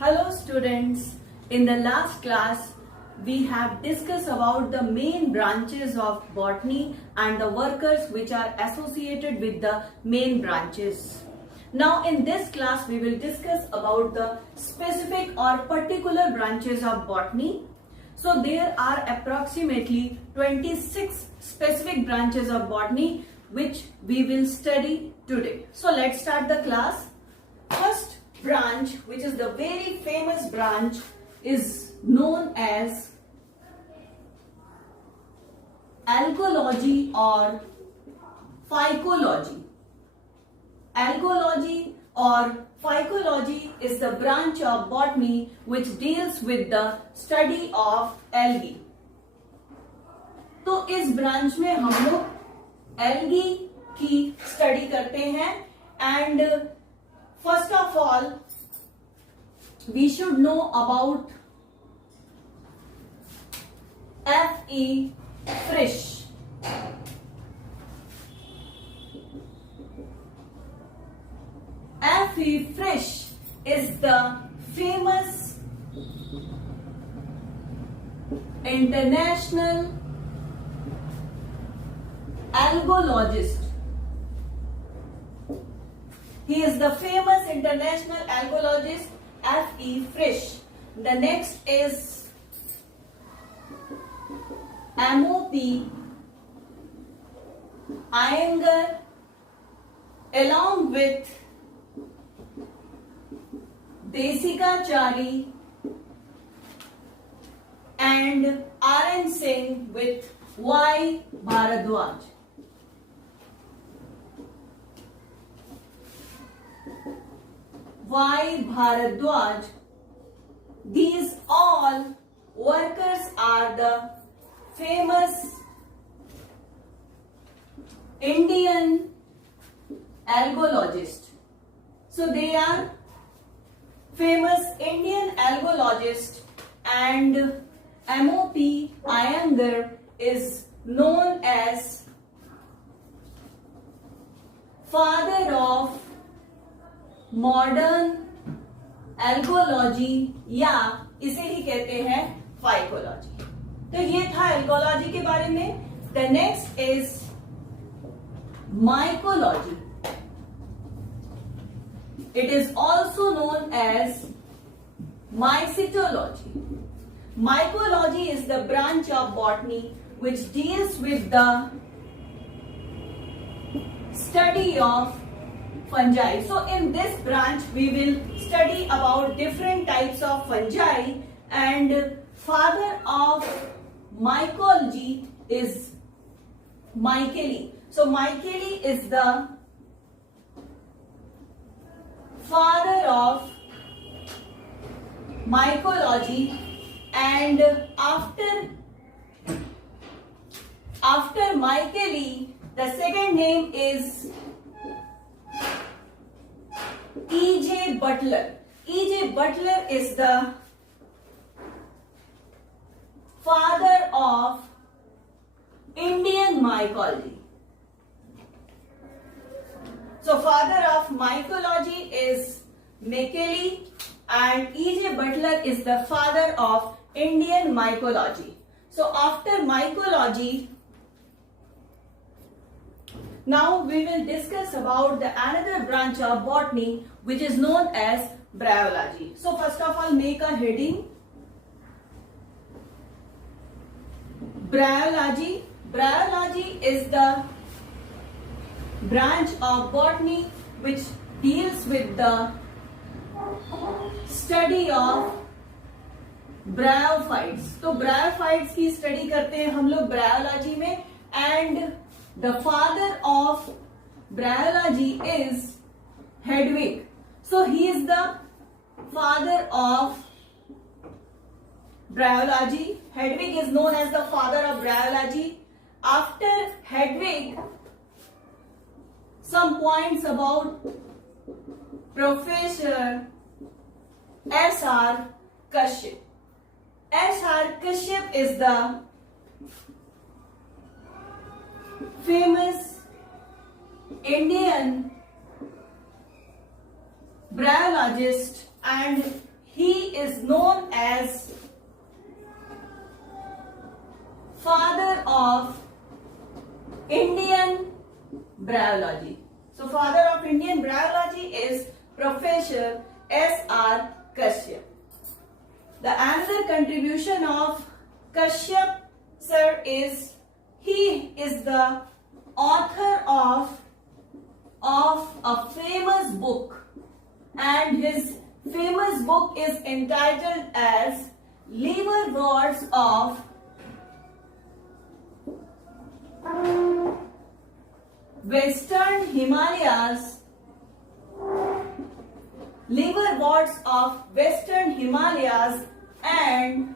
Hello students, in the last class we have discussed about the main branches of botany and the workers which are associated with the main branches. Now in this class we will discuss about the specific or particular branches of botany. So there are approximately 26 specific branches of botany which we will study today. So let's start the class. First branch, which is the very famous branch, is known as algology or phycology. Algology or phycology is the branch of botany which deals with the study of algae. तो इस branch में हम लोग algae की study करते हैं and first of all, we should know about F.E. Frisch. F.E. Frisch is the famous international algologist. He is the famous international algologist F.E. Frisch. The next is M.O.P. Iyengar along with Desikachari and R.N. Singh with Y. Bharadwaj. Y. Bharadwaj. These all workers are the famous Indian algologists. So they are famous Indian algologists and M.O.P. Iyengar is known as father of modern algology या इसे ही कहते हैं phycology. तो ये था algology के बारे में. The next is mycology. It is also known as mycetology. Mycology is the branch of botany which deals with the study of fungi. So in this branch we will study about different types of fungi and father of mycology is Micheli. So Micheli is the father of mycology and after Micheli the second name is E.J. Butler. E.J. Butler is the father of Indian mycology. So father of mycology is Micheli and E.J. Butler is the father of Indian mycology. So after mycology, now we will discuss about the another branch of botany which is known as bryology. So first of all make a heading. Bryology. Bryology is the branch of botany which deals with the study of bryophytes. तो bryophytes की study करते हैं हम लोग bryology में and the father of bryology is Hedwig. So he is the father of bryology. Hedwig is known as the father of bryology. After Hedwig, some points about Professor S.R. Kashyap. S.R. Kashyap is the famous Indian bryologist and he is known as father of Indian Bryology. So father of Indian Bryology is Professor S.R. Kashyap. The another contribution of Kashyap sir is he is the author of a famous book, and his famous book is entitled as Liverworts of Western Himalayas, Liverworts of Western Himalayas and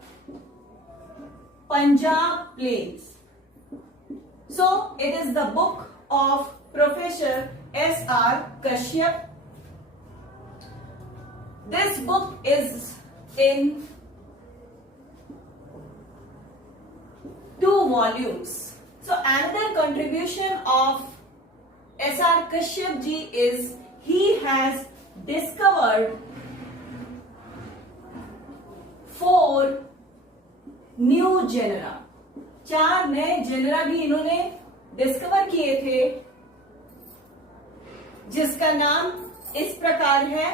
Punjab Plains. So it is the book of Professor S.R. Kashyap. This book is in 2 volumes. So another contribution of S.R. Kashyap ji is he has discovered 4 new genera. 4 नए genre भी इन्होंने discover किए थे, जिसका नाम इस प्रकार है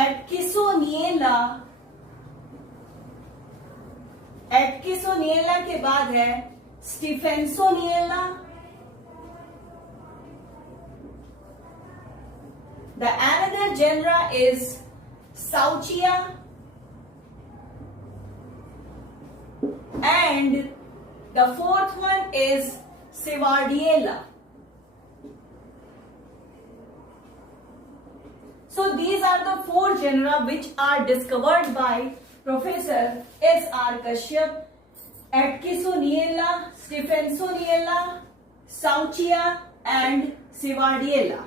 एटकिसोनिएला। एटकिसोनिएला के बाद है स्टीफेंसोनिएला। The another genera is Sauchia and the 4th one is Sevardiella. So these are the 4 genera which are discovered by Professor S.R. Kashyap: Atkinsoniella, Stephensoniella, Sauchia and Sevardiella.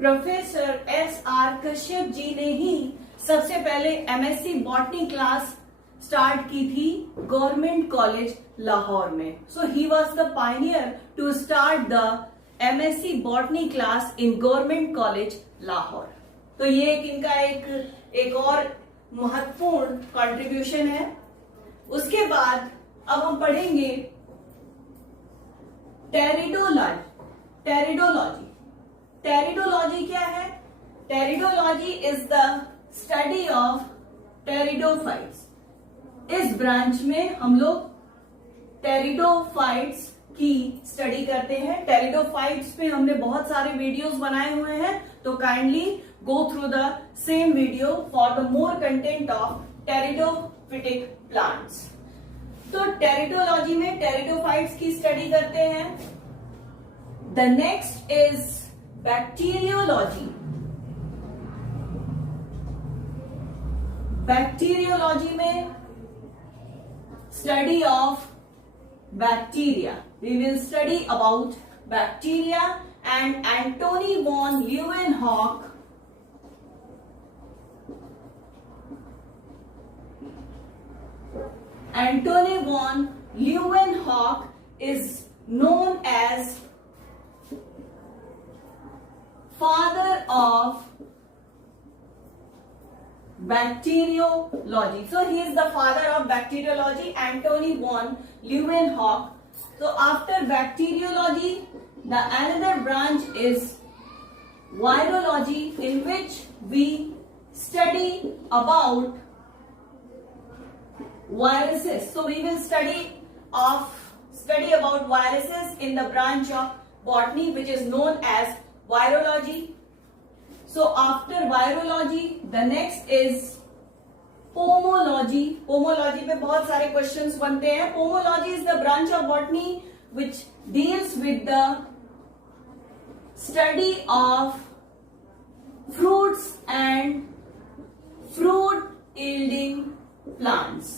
Professor S.R. Kashyap ji ने ही सबसे पहले MSc बॉटनी क्लास स्टार्ट की थी government college Lahore में. So he was the pioneer to start the MSc botany class in government college Lahore. तो ये इनका एक और महत्वपूर्ण कंट्रीब्यूशन है. उसके बाद अब हम पढ़ेंगे टेरिडोलॉजी. टेरिडोलॉजी क्या है? Pteridology is the study of pteridophytes. इस ब्रांच में हम लोग टेरिडोफाइट्स की स्टडी करते हैं. टेरिडोफाइट्स पे हमने बहुत सारे वीडियोस बनाए हुए हैं, तो kindly go through the same video for the more content of pteridophytic plants. तो टेरिडोलॉजी में टेरिडोफाइट्स की स्टडी करते हैं. The next is bacteriology. Bacteriology में study of bacteria. We will study about bacteria and Antony von Leeuwenhoek Antony von Leeuwenhoek is known as father of bacteriology. So he is the father of bacteriology, Antony von Leeuwenhoek. So after bacteriology, the another branch is virology, in which we study about viruses. So we will study about viruses in the branch of botany, which is known as virology. So after virology, the next is pomology. Pomology पे बहुत सारे questions बनते हैं. Pomology is the branch of botany which deals with the study of fruits and fruit yielding plants.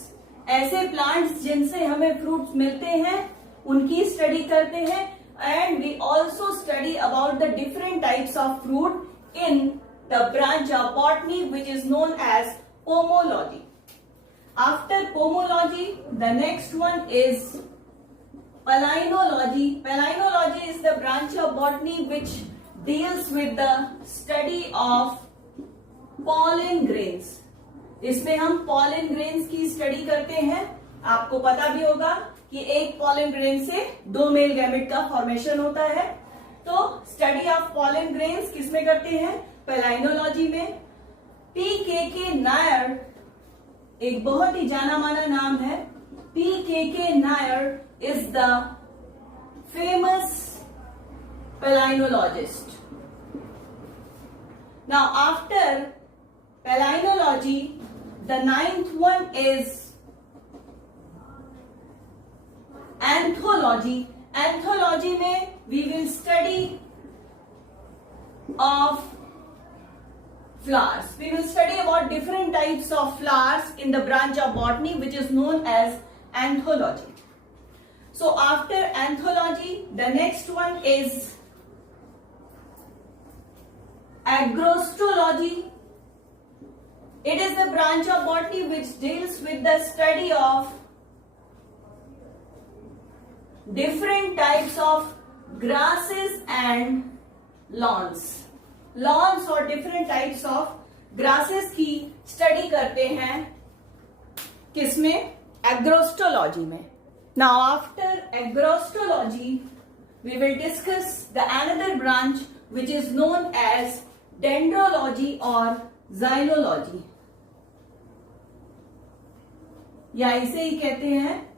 ऐसे plants जिनसे हमें fruits मिलते हैं उनकी स्टडी करते हैं. And we also study about the different types of fruit in the branch of botany which is known as pomology. After pomology the next one is Palynology. Palynology is the branch of botany which deals with the study of pollen grains. इसमें हम pollen grains की study करते हैं. आपको पता भी होगा कि एक pollen grain से 2 मेल गैमेट का फॉर्मेशन होता है. तो स्टडी ऑफ pollen grains किसमें करते हैं? Palynology में. P.K.K. नायर एक बहुत ही जाना माना नाम है. P.K.K. Nair is the famous palynologist. Now after palynology, the 9th one is anthology. Anthology में we will study of flowers. We will study about different types of flowers in the branch of botany which is known as anthology. So after anthology, the next one is agrostology. It is the branch of botany which deals with the study of different types of grasses and lawns. Lawns और different types of grasses की study करते हैं किसमें? Agrostology में. Now after agrostology, we will discuss the another branch which is known as dendrology or xylology. या इसे ही कहते हैं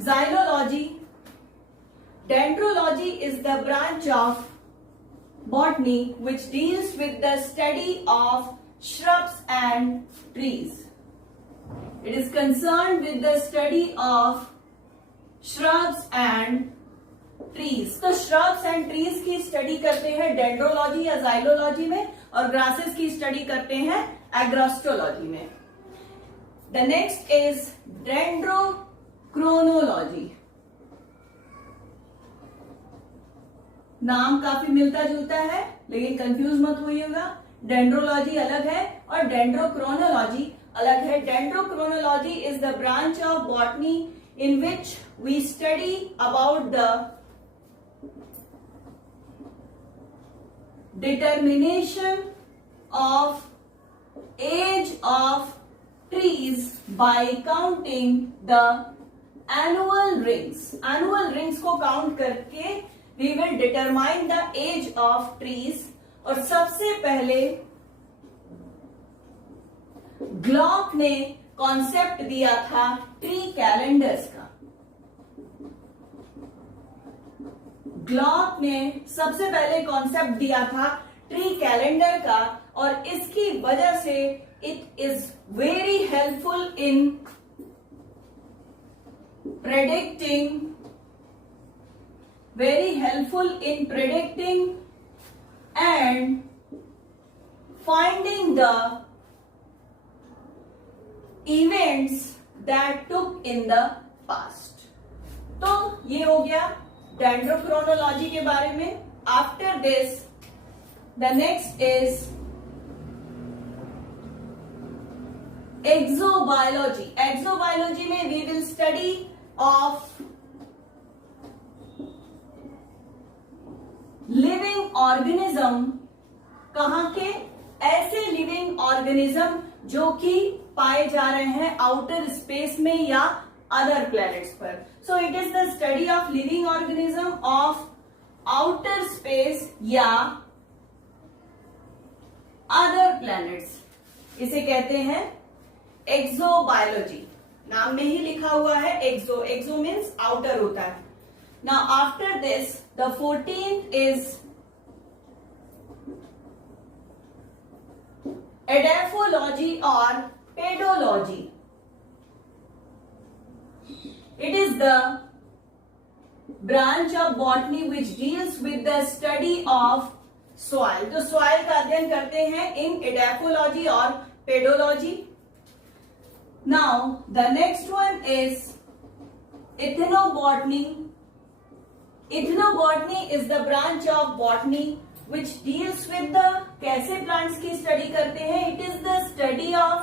xylology. Dendrology is the branch of botany which deals with the study of shrubs and trees. It is concerned with the study of shrubs and trees. तो shrubs and trees की study करते हैं dendrology या जाइलोलॉजी में और grasses की study करते हैं एग्रोस्टोलॉजी में. The next is dendrochronology. नाम काफी मिलता जुलता है लेकिन कंफ्यूज मत होइएगा. डेंड्रोलॉजी अलग है और डेंड्रोक्रोनोलॉजी अलग है. Dendrochronology is the branch of botany in which we study about the determination of age of trees by counting the annual rings. Annual rings को काउंट करके we will determine the age of trees. और सबसे पहले Glock ने concept दिया था tree calendars का. Glock ने सबसे पहले कॉन्सेप्ट दिया था ट्री कैलेंडर का और इसकी वजह से it is very helpful in predicting and finding the events that took in the past. तो ये हो गया डेंड्रोक्रोनोलॉजी के बारे में. After this the next is exobiology. Exobiology में we will study of living organism. कहां के? ऐसे लिविंग ऑर्गेनिज्म जो कि पाए जा रहे हैं आउटर स्पेस में या अदर प्लैनेट्स पर. So it is the study of living organism of outer space या अदर प्लैनेट्स. इसे कहते हैं एक्सोबायोलॉजी. नाम में ही लिखा हुआ है एक्सो. एक्सो मीन्स आउटर होता है. Now after this the 14th is edaphology और pedology. It is the branch of botany which deals with the study of soil. तो soil का अध्ययन करते हैं in edaphology और pedology. Now the next one is ethnobotany. Ethnobotany is the branch of botany which deals with the कैसे plants की study करते हैं. It is the study of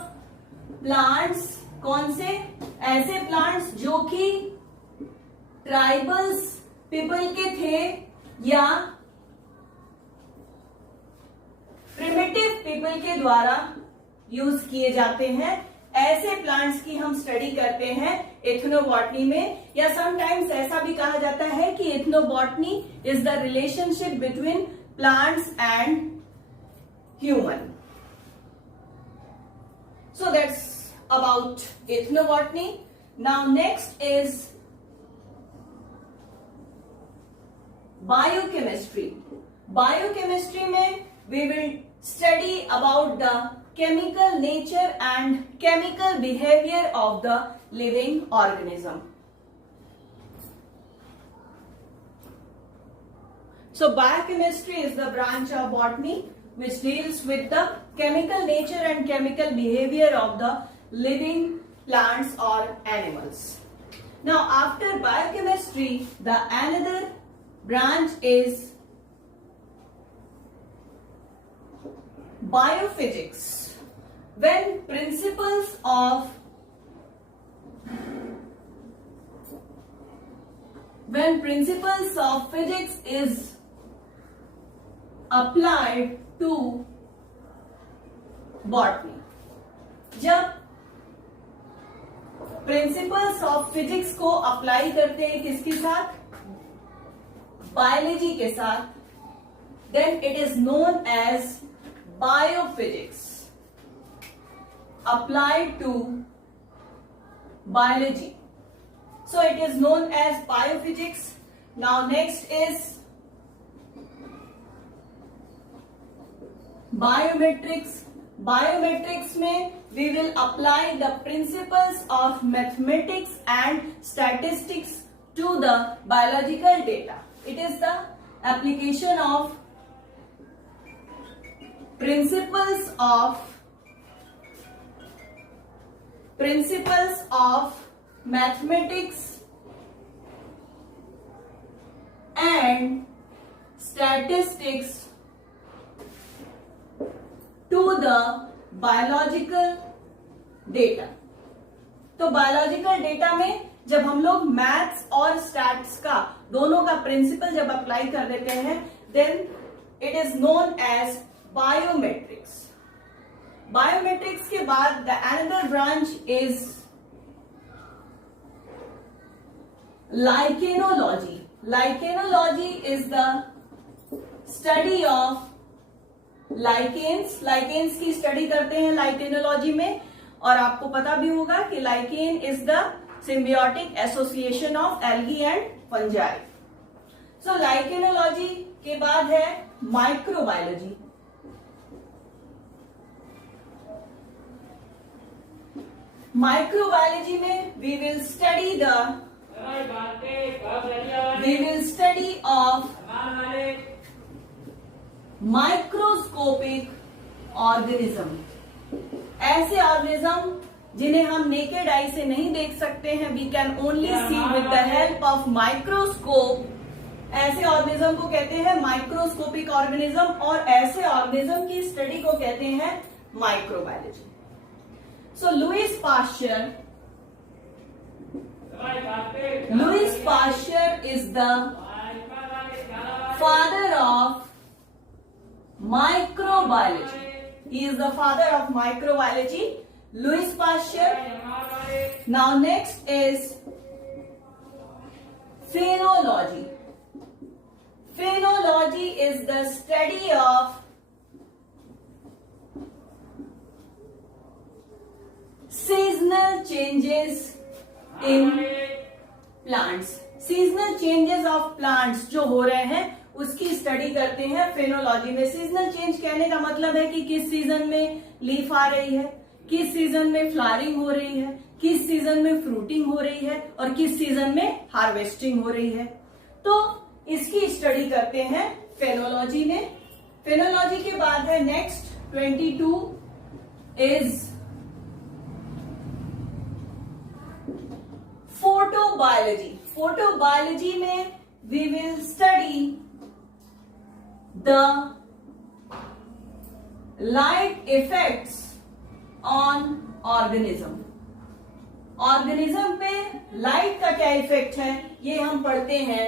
plants. कौन से? ऐसे प्लांट्स जो कि ट्राइबल्स पीपल के थे या प्रिमिटिव पीपल के द्वारा यूज किए जाते हैं, ऐसे प्लांट्स की हम स्टडी करते हैं एथनोबॉटनी में। या समटाइम्स ऐसा भी कहा जाता है कि ethnobotany is the relationship between plants and human. So that's about ethnobotany. Now next is biochemistry. Biochemistry में we will study about the chemical nature and chemical behavior of the living organism. So biochemistry is the branch of botany which deals with the chemical nature and chemical behavior of the living plants or animals. Now after biochemistry, the another branch is biophysics. When principles of physics is applied to botany, जब principles of physics को apply करते हैं किसके साथ? Biology के साथ, then it is known as biophysics applied to biology. So it is known as biophysics. Now next is biometrics. Biometrics में we will apply the principles of mathematics and statistics to the biological data. It is the application of principles of mathematics and statistics to the biological data. तो biological data में जब हम लोग maths और stats का दोनों का principal जब अप्लाई कर देते हैं, then it is known as biometrics. Biometrics के बाद the another branch is lichenology. Lichenology is the study of lichens. Lichens की स्टडी करते हैं लाइकेनोलॉजी में, और आपको पता भी होगा कि lichen is the symbiotic association of algae and fungi. So lichenology के बाद है माइक्रोबायोलॉजी। माइक्रोबायोलॉजी में we will study of microscopic organism. ऐसे ऑर्गेनिज्म जिन्हें हम नेकेड आई से नहीं देख सकते हैं, we can only see with the help of microscope. ऐसे ऑर्गेनिज्म को कहते हैं माइक्रोस्कोपिक ऑर्गेनिज्म, और ऐसे ऑर्गेनिज्म की स्टडी को कहते हैं microbiology. So Louis Pasteur is the father of microbiology. He is the father of microbiology, Louis Pasteur. Now next is phenology. Phenology is the study of seasonal changes in plants. Seasonal changes of plants जो हो रहे हैं उसकी study करते हैं phenology में। Seasonal change कहने का मतलब है कि किस सीजन में लीफ आ रही है, किस सीजन में फ्लावरिंग हो रही है, किस सीजन में फ्रूटिंग हो रही है, और किस सीजन में हार्वेस्टिंग हो रही है। तो इसकी स्टडी करते हैं फेनोलॉजी में। फेनोलॉजी के बाद है नेक्स्ट 22 इज फोटोबायोलॉजी। फोटोबायोलॉजी में we will study the light effects on organism. Organism पे लाइट का क्या इफेक्ट है, ये हम पढ़ते हैं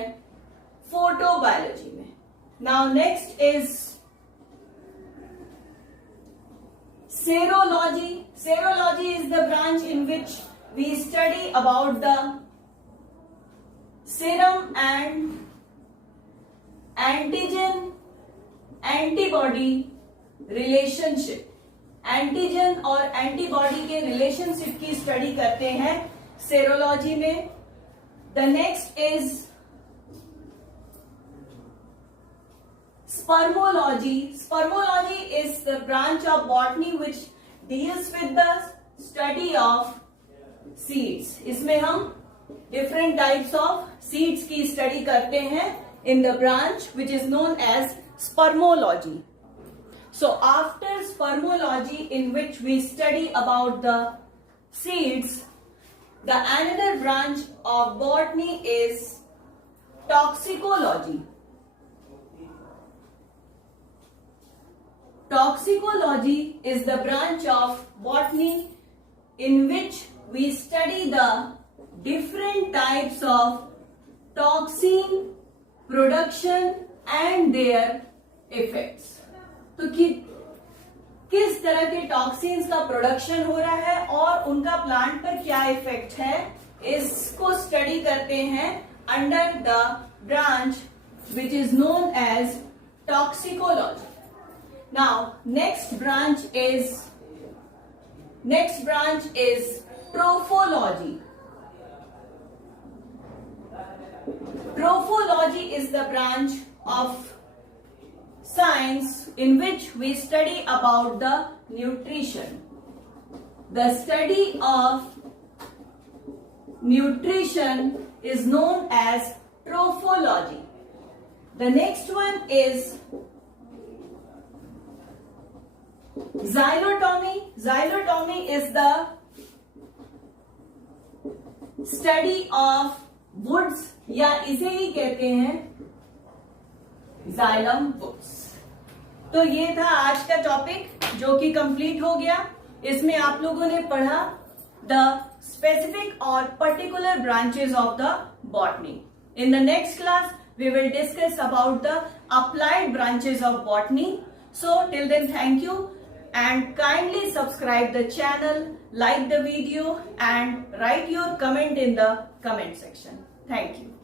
फोटोबायोलॉजी में. Now next is serology. Serology is the branch in which we study about the serum and antigen antibody relationship. Antigen और एंटीबॉडी के रिलेशनशिप की स्टडी करते हैं सेरोलॉजी में. The next is spermology. Spermology is the branch of botany which deals with the study of seeds. इसमें हम different types of seeds की study करते हैं in the branch which is known as spermology. So after spermology, in which we study about the seeds, the another branch of botany is toxicology. Toxicology is the branch of botany in which we study the different types of toxin production and their effects. तो किस तरह के toxins का production हो रहा है और उनका प्लांट पर क्या इफेक्ट है, इसको स्टडी करते हैं under the branch which is known as toxicology. Now, next branch is trophology. Trophology is the branch of science in which we study about the nutrition. The study of nutrition is known as trophology. The next one is xylotomy. Xylotomy is the study of woods या इसे ही कहते हैं xylem woods. तो ये था आज का topic जो कि कंप्लीट हो गया. इसमें आप लोगों ने पढ़ा द स्पेसिफिक और particular branches of the botany. In the next class we will discuss about the applied branches of botany. So till then, thank you. And kindly subscribe the channel, like the video and write your comment in the comment section. Thank you.